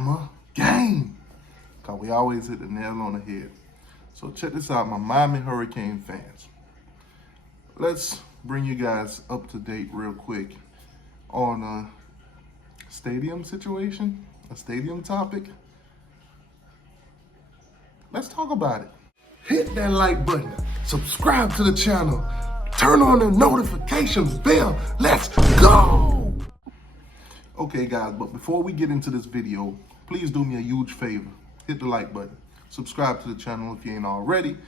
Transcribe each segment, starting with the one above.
Bama game. Because we always hit the nail on the head. So check this out, my Miami Hurricane fans. Let's bring you guys up to date real quick on a stadium situation, a stadium topic. Let's talk about it. Hit that like button, subscribe to the channel, turn on the notifications bell. Let's go! Okay guys, but before we get into this video, please do me a huge favor. Hit the like button, subscribe to the channel if you ain't already,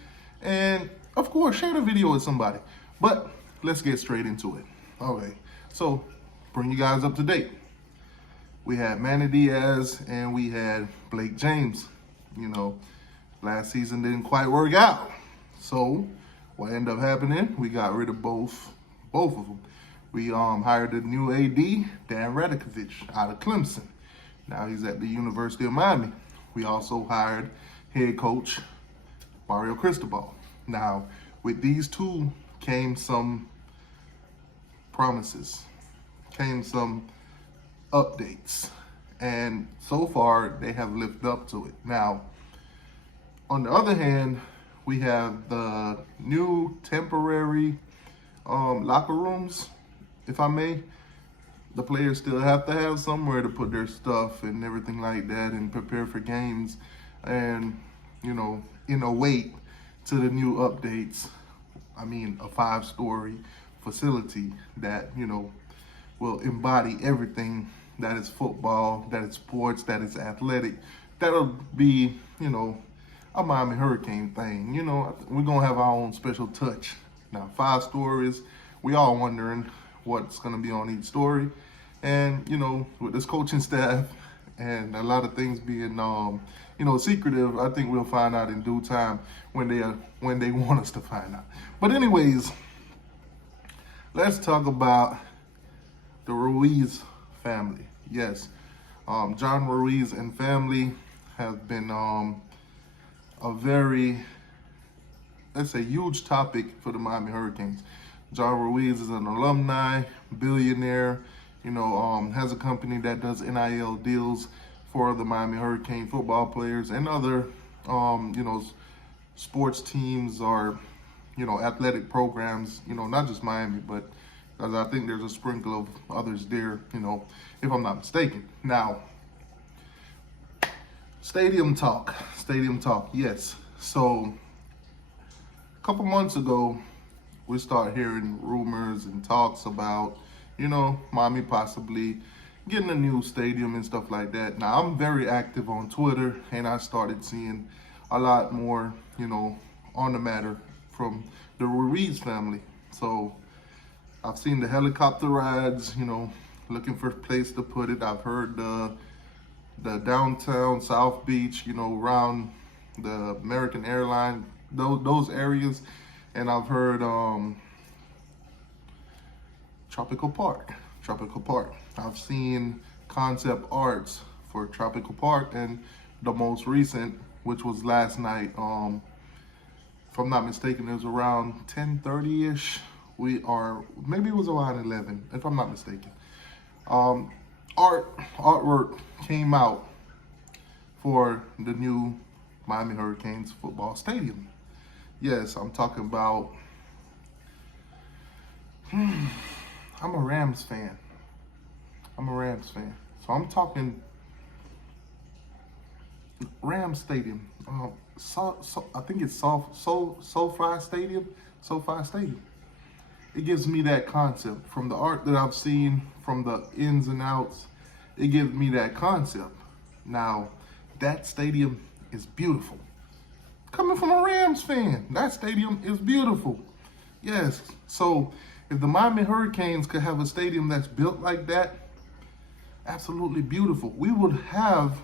and of course, share the video with somebody. But let's get straight into it. Okay, so bring you guys up to date. We had Manny Diaz and we had Blake James. You know, last season didn't quite work out. So what ended up happening, we got rid of both of them. We hired a new AD, Dan Radakovich, out of Clemson. Now he's at the University of Miami. We also hired head coach Mario Cristobal. Now, with these two came some promises, came some updates, and so far they have lived up to it. Now, on the other hand, we have the new temporary locker rooms, if I may. The players still have to have somewhere to put their stuff and everything like that and prepare for games and, you know, in await to the new updates. I mean, a 5-story facility that, you know, will embody everything that is football, that is sports, that is athletic. That'll be, you know, a Miami Hurricane thing. You know, we're going to have our own special touch. Now, 5 stories, we all wondering what's going to be on each story. And, you know, with this coaching staff and a lot of things being, you know, secretive, I think we'll find out in due time when they want us to find out. But anyways, let's talk about the Ruiz family. Yes, John Ruiz and family have been a very, let's say, huge topic for the Miami Hurricanes. John Ruiz is an alumni, billionaire, you know, has a company that does NIL deals for the Miami Hurricane football players and other, you know, sports teams or, you know, athletic programs, you know, not just Miami, but because I think there's a sprinkle of others there, you know, if I'm not mistaken. Now, stadium talk, yes. So a couple months ago, we start hearing rumors and talks about, you know, Miami possibly getting a new stadium and stuff like that. Now, I'm very active on Twitter, and I started seeing a lot more, you know, on the matter from the Ruiz family. So I've seen the helicopter rides, you know, looking for a place to put it. I've heard the downtown South Beach, you know, around the American Airlines, those areas. And I've heard Tropical Park. I've seen concept arts for Tropical Park, and the most recent, which was last night, if I'm not mistaken, it was around 10:30-ish. Maybe it was around 11, if I'm not mistaken. Artwork came out for the new Miami Hurricanes football stadium. Yes, I'm talking about, I'm a Rams fan. So I'm talking Rams Stadium. I think it's SoFi Stadium. It gives me that concept. From the art that I've seen, from the ins and outs, it gives me that concept. Now, that stadium is beautiful. Coming from a Rams fan, that stadium is beautiful. Yes, so if the Miami Hurricanes could have a stadium that's built like that, absolutely beautiful. We would have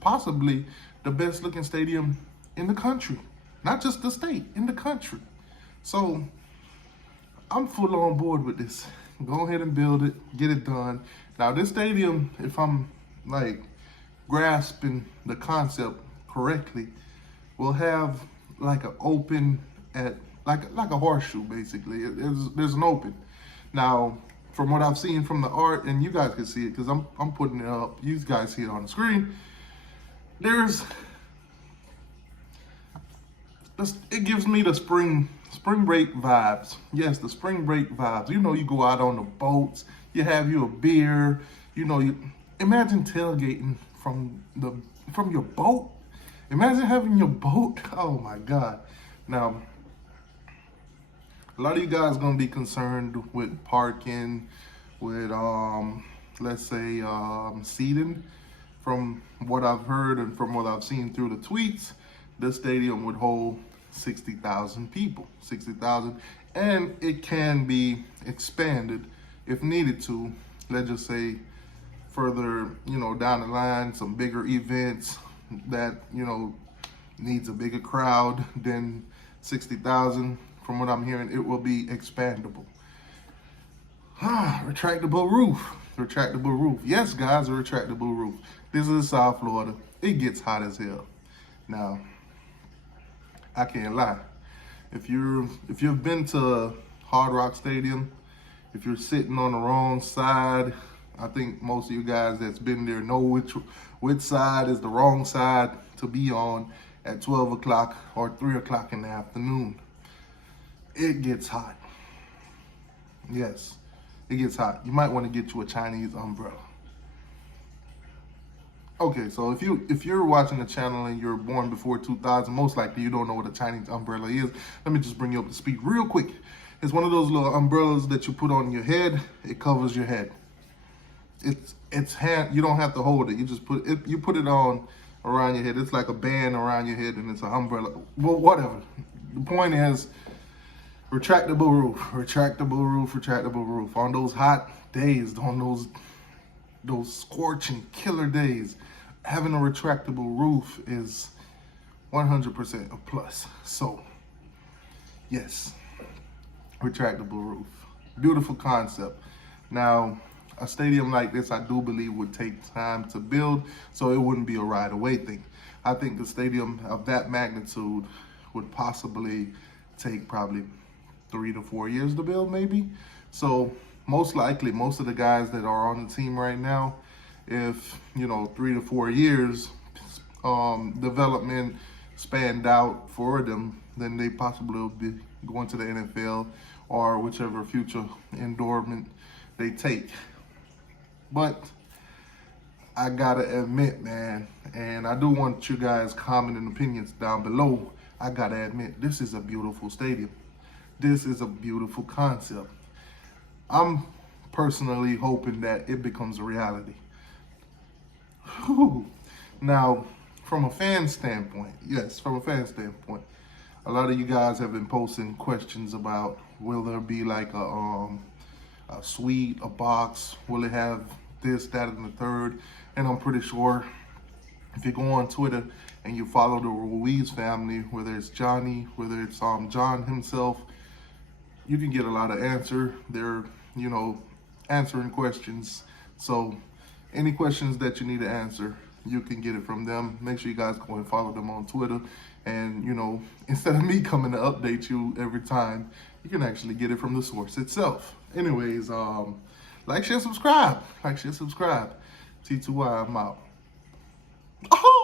possibly the best looking stadium in the country. Not just the state, in the country. So I'm full on board with this. Go ahead and build it, get it done. Now this stadium, if I'm like grasping the concept correctly, will have like an open at like a horseshoe basically. There's an open. Now, from what I've seen from the art, and you guys can see it because I'm putting it up. You guys see it on the screen. there's it gives me the spring break vibes. Yes, the spring break vibes. You know, you go out on the boats, you have you a beer, you know, you imagine tailgating from your boat. Imagine having your boat. Oh my God. Now, a lot of you guys gonna be concerned with parking, with let's say seating. From what I've heard and from what I've seen through the tweets, the stadium would hold 60,000 people, 60,000, and it can be expanded if needed to. Let's just say further, you know, down the line, some bigger events that, you know, needs a bigger crowd than 60,000. From what I'm hearing, it will be expandable. Retractable roof. Retractable roof. Yes, guys, a retractable roof. This is South Florida. It gets hot as hell. Now, I can't lie. If you've been to Hard Rock Stadium, if you're sitting on the wrong side, I think most of you guys that's been there know which side is the wrong side to be on at 12 o'clock or 3 o'clock in the afternoon. It gets hot. Yes, it gets hot. You might want to get you a Chinese umbrella. Okay, so if you're watching the channel and you're born before 2000, most likely you don't know what a Chinese umbrella is. Let me just bring you up to speed real quick. It's one of those little umbrellas that you put on your head. It covers your head. It's hand. You don't have to hold it. You just put it. You put it on around your head. It's like a band around your head, and it's an umbrella. Well, whatever. The point is, retractable roof, retractable roof, retractable roof. On those hot days, on those scorching killer days, having a retractable roof is 100% a plus. So, yes, retractable roof. Beautiful concept. Now, a stadium like this, I do believe would take time to build, so it wouldn't be a right away thing. I think the stadium of that magnitude would possibly take probably 3 to 4 years to build, maybe. So most likely, most of the guys that are on the team right now, if, you know, 3 to 4 years development spanned out for them, then they possibly will be going to the NFL or whichever future endowment they take. But I gotta admit, man, and I do want you guys commenting opinions down below. I gotta admit, this is a beautiful stadium. This is a beautiful concept. I'm personally hoping that it becomes a reality. Whew. Now, from a fan standpoint, yes, from a fan standpoint, a lot of you guys have been posting questions about, will there be like a suite, a box? Will it have this, that, and the third? And I'm pretty sure if you go on Twitter and you follow the Ruiz family, whether it's Johnny, whether it's John himself, you can get a lot of answer. They're, you know, answering questions. So any questions that you need to answer, you can get it from them. Make sure you guys go and follow them on Twitter. And, you know, instead of me coming to update you every time, you can actually get it from the source itself. Anyways, like, share, subscribe. Like, share, subscribe. T2Y, I'm out. Oh!